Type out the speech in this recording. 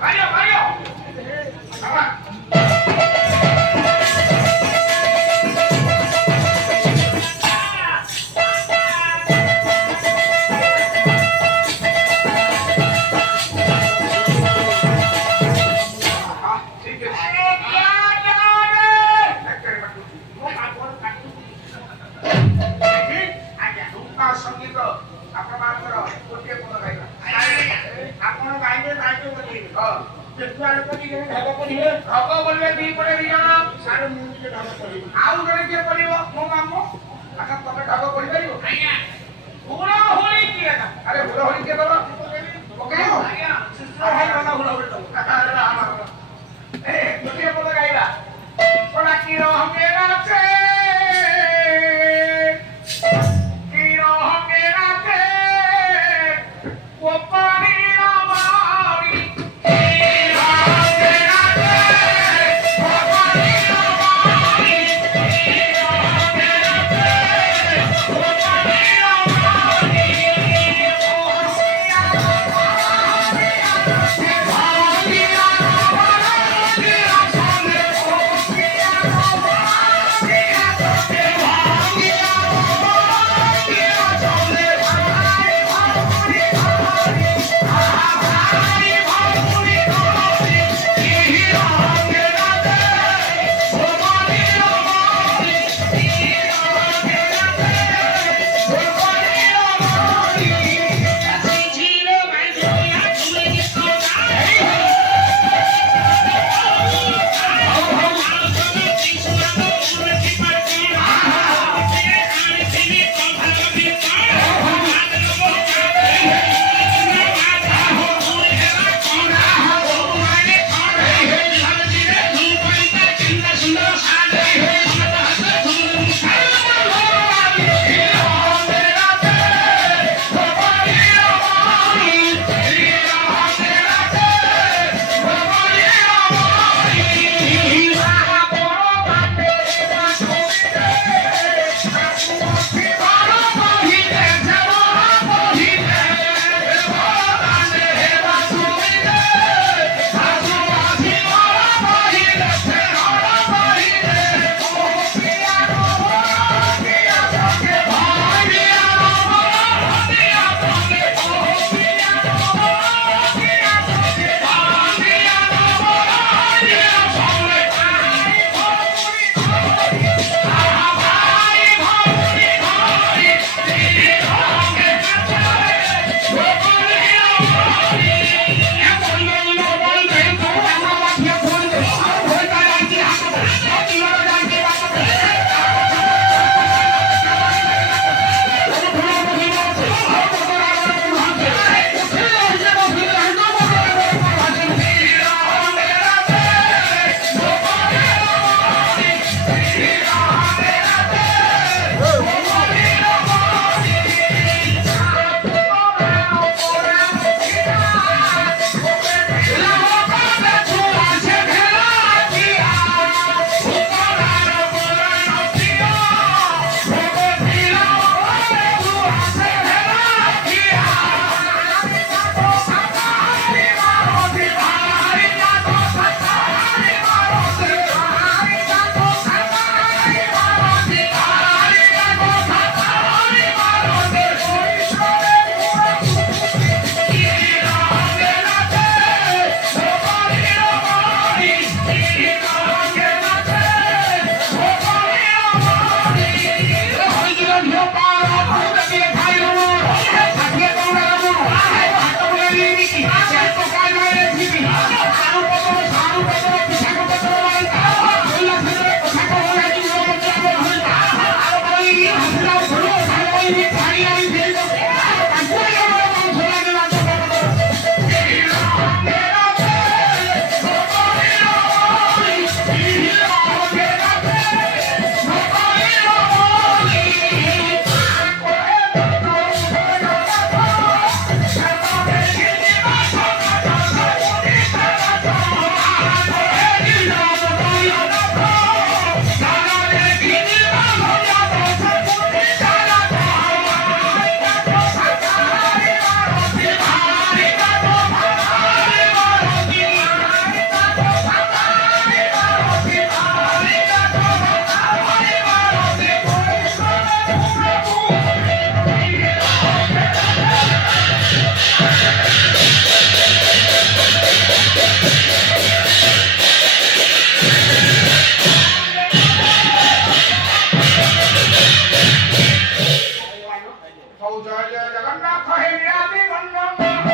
Mario, Mario. Apa? संगीत ଆପଣଙ୍କର ଗୋଟିଏ ପଦ ଗାଇବା ଆପଣ ଗାଇବେ ଗାଇବେ ବୋଲି ଯେତେବେଳେ ଲୋକ ଟିକେ ଢଗ କରିବେ ଢଗ ବୋଲିବେ ଦି ପଟେ ଦି ଜଣ ସାରେ ମୁଁ ଟିକେ ଢଗ କରିବି ଆଉ ଜଣେ କିଏ କରିବ ମୋ ମାମୁଁ ଆଚ୍ଛା ତମେ ଢଗ କରିପାରିବ ଆଜ୍ଞା ହୁଳହୁଳି କିଏ ଦବ ଆରେ ହୁଳହୁଳି କିଏ ଦବ ପକେଇବ ଆଜ୍ଞା ଶିଶୁ ଭାଇ ଭଲ ହୁଳହୁଳି ଦବ ଗୋଟିଏ ପଦ ଗାଇବା କୋଣା କି ରହେ ରାତେ ଆଉ ଜୟ ଜୟ ଜଗନ୍ନାଥ ହେ ନିରାତି ଗଣ୍ଡ